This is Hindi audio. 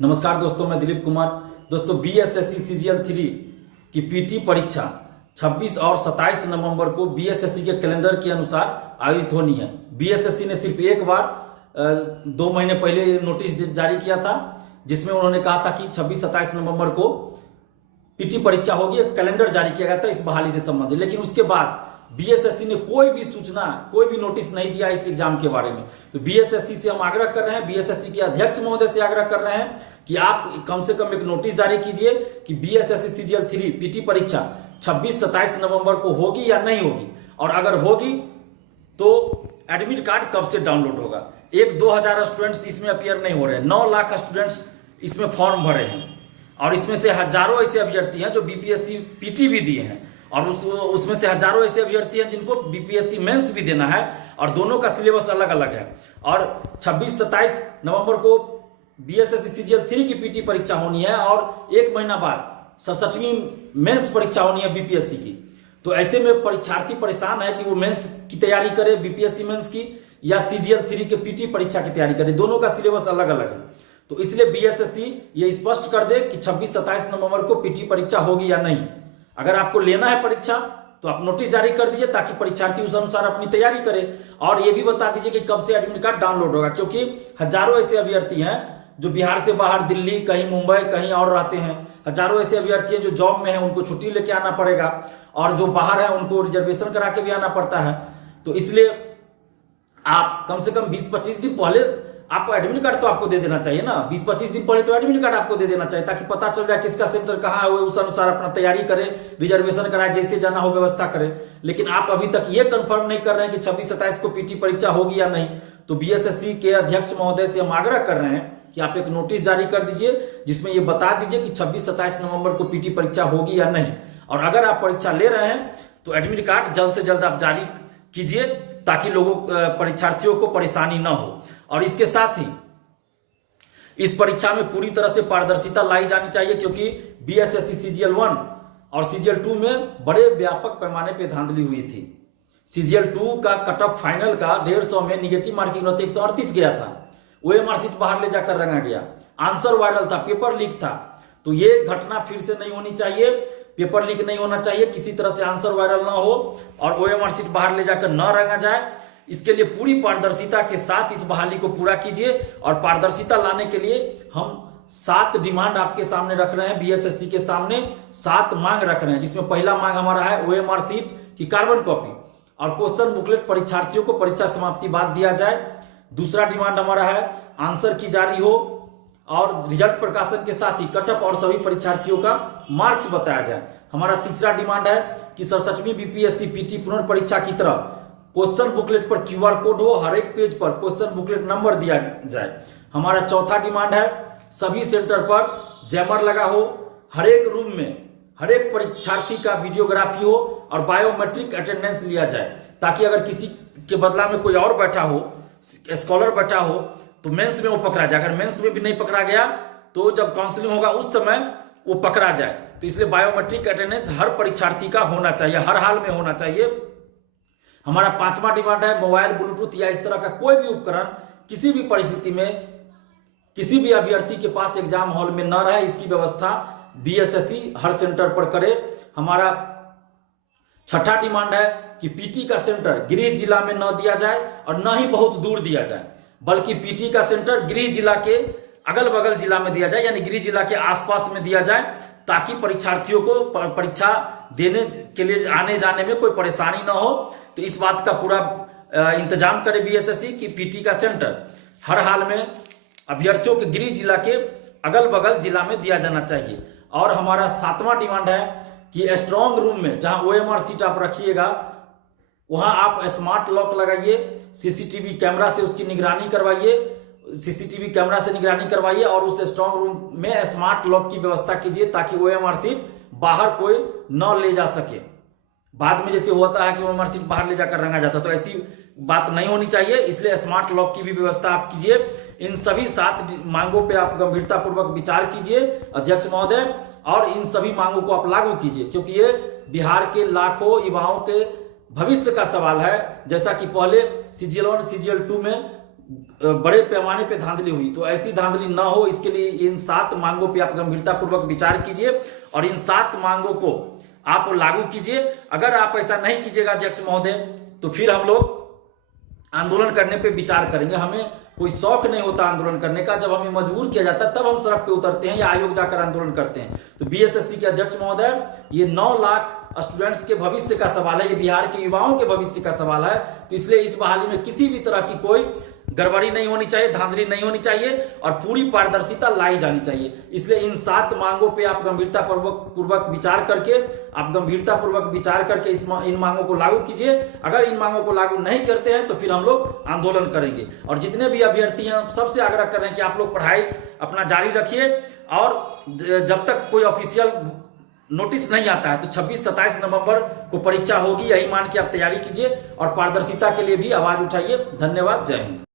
नमस्कार दोस्तों, मैं दिलीप कुमार। दोस्तों, बीएसएससी सीजीएल 3 की पीटी परीक्षा 26 और 27 नवंबर को बीएसएससी के कैलेंडर के अनुसार आयोजित होनी है। बीएसएससी ने सिर्फ एक बार 2 महीने पहले नोटिस जारी किया था, जिसमें उन्होंने कहा था कि 26-27 नवंबर को पीटी परीक्षा होगी। एक कैलेंडर जारी किया गया था इस बहाली से संबंधित, लेकिन उसके बाद बीएसएससी ने कोई भी सूचना, कोई भी नोटिस नहीं दिया इस एग्जाम के बारे में। तो बीएसएससी से हम आग्रह कर रहे हैं, बीएसएससी के अध्यक्ष महोदय से आग्रह कर रहे हैं कि आप कम से कम एक नोटिस जारी कीजिए कि बीएसएससी सीजीएल 3 पीटी परीक्षा 26-27 नवंबर को होगी या नहीं होगी, और अगर होगी तो एडमिट कार्ड कब से डाउनलोड होगा। 1-2 हजार स्टूडेंट्स इसमें अपियर नहीं हो रहे हैं, 9 लाख स्टूडेंट्स इसमें फॉर्म भरे हैं, और इसमें से हजारों ऐसे अभ्यर्थी हैं जो बीपीएससी पीटी भी दिए हैं, और उसमें से हजारों ऐसे अभ्यर्थी हैं जिनको बीपीएससी मेंस भी देना है, और दोनों का सिलेबस अलग अलग है। और 26-27 नवंबर को बीएसएससी सीजीएल 3 की पीटी परीक्षा होनी है, और 1 महीना बाद 67वीं मेंस परीक्षा होनी है बीपीएससी की। तो ऐसे में परीक्षार्थी परेशान है कि वो मेंस की तैयारी करे, बीपीएससी मेंस की, या सीजीएल 3 के पीटी परीक्षा की तैयारी करे। दोनों का सिलेबस अलग अलग है। तो इसलिए बीएसएससी ये स्पष्ट कर दे कि 26-27 नवंबर को पीटी परीक्षा होगी या नहीं। अगर आपको लेना है परीक्षा तो आप नोटिस जारी कर दीजिए, ताकि परीक्षार्थी उस अनुसार अपनी तैयारी करे, और ये भी बता दीजिए कि कब से एडमिट कार्ड डाउनलोड होगा, क्योंकि हजारों ऐसे अभ्यर्थी हैं जो बिहार से बाहर, दिल्ली, कहीं मुंबई, कहीं और रहते हैं। हजारों ऐसे अभ्यर्थी हैं जो जॉब में हैं, उनको छुट्टी लेके आना पड़ेगा, और जो बाहर है उनको रिजर्वेशन करा के भी आना पड़ता है। तो इसलिए आप कम से कम 20-25 दिन पहले आपको एडमिट कार्ड तो आपको दे देना चाहिए ना। 20-25 दिन पहले तो एडमिट कार्ड आपको दे देना चाहिए, ताकि पता चल जाए किसका सेंटर कहाँ है, वो उस अनुसार अपना तैयारी करे, रिजर्वेशन कराए, जैसे जाना हो व्यवस्था करे। लेकिन आप अभी तक ये कंफर्म नहीं कर रहे हैं कि 26-27 को पीटी परीक्षा होगी या नहीं। तो बीएसएससी के अध्यक्ष महोदय से हम आग्रह कर रहे हैं कि आप एक नोटिस जारी कर दीजिए, जिसमें ये बता दीजिए कि 26-27 नवंबर को पीटी परीक्षा होगी या नहीं। और अगर आप परीक्षा ले रहे हैं तो एडमिट कार्ड जल्द से जल्द आप जारी कीजिए, ताकि परीक्षार्थियों को परेशानी ना हो। और इसके साथ ही इस परीक्षा में पूरी तरह से पारदर्शिता लाई जानी चाहिए, क्योंकि बीएसएससी सीजीएल 1 और सीजीएल 2 में बड़े व्यापक पैमाने पे धांधली हुई थी। सीजीएल 2 का कट ऑफ फाइनल का 150 में निगेटिव मार्किंग 138 गया था। ओएमआर सीट बाहर ले जाकर रंगा गया, आंसर वायरल था, पेपर लीक था। तो ये घटना फिर से नहीं होनी चाहिए, पेपर लीक नहीं होना चाहिए, किसी तरह से आंसर वायरल ना हो और ओएमआर सीट बाहर ले जाकर न रंगा जाए। इसके लिए पूरी पारदर्शिता के साथ इस बहाली को पूरा कीजिए, और पारदर्शिता लाने के लिए हम 7 डिमांड आपके सामने रख रहे हैं, बीएसएससी के सामने 7 मांग रख रहे हैं, जिसमें पहला मांग हमारा है ओएमआर सीट की कार्बन कॉपी और क्वेश्चन बुकलेट परीक्षार्थियों को परीक्षा समाप्ति बाद दिया जाए। दूसरा डिमांड हमारा है आंसर की जारी हो, और रिजल्ट प्रकाशन के साथ ही कट ऑफ और सभी परीक्षार्थियों का मार्क्स बताया जाए। हमारा तीसरा डिमांड है कि 67वीं बीपीएससी पीटी पुनर्परीक्षा की तरह क्वेश्चन बुकलेट पर क्यूआर कोड हो, हर एक पेज पर क्वेश्चन बुकलेट नंबर दिया जाए। हमारा चौथा डिमांड है सभी सेंटर पर जैमर लगा हो, हर एक रूम में हर एक परीक्षार्थी का वीडियोग्राफी हो, और बायोमेट्रिक अटेंडेंस लिया जाए, ताकि अगर किसी के बदला में कोई और बैठा हो, स्कॉलर बैठा हो, तो मेंस में वो पकड़ा जाए। अगर मेंस में भी नहीं पकड़ा गया तो जब काउंसलिंग होगा उस समय वो पकड़ा जाए। तो इसलिए बायोमेट्रिक अटेंडेंस हर परीक्षार्थी का होना चाहिए, हर हाल में होना चाहिए। हमारा 5वां डिमांड है मोबाइल, ब्लूटूथ या इस तरह का कोई भी उपकरण किसी भी परिस्थिति में किसी भी अभ्यर्थी के पास एग्जाम हॉल में न रहे, इसकी व्यवस्था बीएसएससी हर सेंटर पर करे। हमारा 6ठा डिमांड है कि पीटी का सेंटर गृह जिला में न दिया जाए और न ही बहुत दूर दिया जाए, बल्कि पीटी का सेंटर गृह जिला के अगल बगल जिला में दिया जाए, यानी गृह जिला के आसपास में दिया जाए, ताकि परीक्षार्थियों को परीक्षा देने के लिए आने जाने में कोई परेशानी ना हो। तो इस बात का पूरा इंतजाम करे बीएसएससी कि पीटी का सेंटर हर हाल में अभ्यर्थियों के गृह जिला के अगल बगल जिला में दिया जाना चाहिए। और हमारा 7वां डिमांड है कि स्ट्रॉन्ग रूम में जहां ओएमआर सीट आप रखिएगा, वहां आप स्मार्ट लॉक लगाइए, सीसीटीवी कैमरा से उसकी निगरानी करवाइए, सीसीटीवी कैमरा से निगरानी करवाइए, और उस स्ट्रॉन्ग रूम में स्मार्ट लॉक की व्यवस्था कीजिए, ताकि ओएमआर सीट बाहर कोई न ले जा सके। बाद में जैसे होता है कि ओएमआर सीट बाहर ले जाकर रंगा जाता है, तो ऐसी बात नहीं होनी चाहिए, इसलिए स्मार्ट लॉक की भी व्यवस्था आप कीजिए। इन सभी 7 मांगों पे आप गंभीरता पूर्वक विचार कीजिए अध्यक्ष महोदय, और इन सभी मांगों को आप लागू कीजिए, क्योंकि ये बिहार के लाखों युवाओं के भविष्य का सवाल है। जैसा कि पहले सीजीएल 1 सीजीएल 2 में बड़े पैमाने पे धांधली हुई, तो ऐसी धांधली ना हो इसके लिए इन 7 मांगों पे आप गंभीरतापूर्वक विचार कीजिए और इन 7 मांगों को आप लागू कीजिए। अगर आप ऐसा नहीं कीजिएगा अध्यक्ष महोदय, तो फिर हम लोग आंदोलन करने पे विचार करेंगे। हमें कोई शौक नहीं होता आंदोलन करने का, जब हमें मजबूर किया जाता है तब हम सड़क पे उतरते हैं या आयोग जाकर आंदोलन करते हैं। तो बीएसएससी के अध्यक्ष महोदय, ये 9 लाख स्टूडेंट्स के भविष्य का सवाल है, ये बिहार के युवाओं के भविष्य का सवाल है। तो इसलिए इस बहाली में किसी भी तरह की कोई गड़बड़ी नहीं होनी चाहिए, धांधली नहीं होनी चाहिए और पूरी पारदर्शिता लाई जानी चाहिए। इसलिए इन 7 मांगों पे आप गंभीरतापूर्वक विचार करके इन मांगों को लागू कीजिए। अगर इन मांगों को लागू नहीं करते हैं तो फिर हम लोग आंदोलन करेंगे। और जितने भी अभ्यर्थी हैं सबसे आग्रह कर रहे हैं कि आप लोग पढ़ाई अपना जारी रखिए और जब तक कोई ऑफिशियल नोटिस नहीं आता है तो 26-27 नवंबर को परीक्षा होगी, यही मान के आप तैयारी कीजिए और पारदर्शिता के लिए भी आवाज उठाइए। धन्यवाद, जय हिंद।